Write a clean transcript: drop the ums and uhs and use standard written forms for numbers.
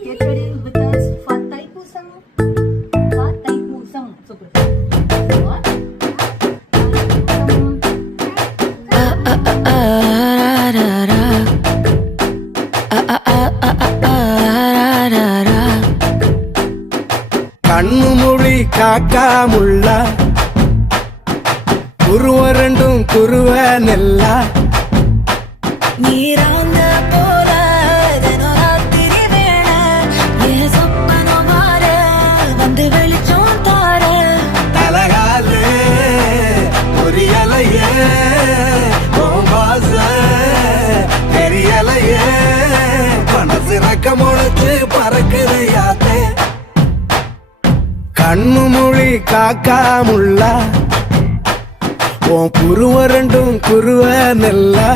Get ready because for Thaipusam. For Thaipusam. Super. What? கண்ணு மொழி காக்கா முள்ளா குருவ ரெண்டும் குருவ நெல்லா நீராங்க போல தினராத்திரி வேண என் சொப்பனம் மாற வந்து வெளிச்சம் தார தலகாலே பொரியலையே வாச பெரியலையே மனசிறக்க முளைச்சு பறக்குது யாத்தே கண்ணு மொழி காக்கா முள்ளா உன் குருவ ரெண்டும் குருவ நெல்லா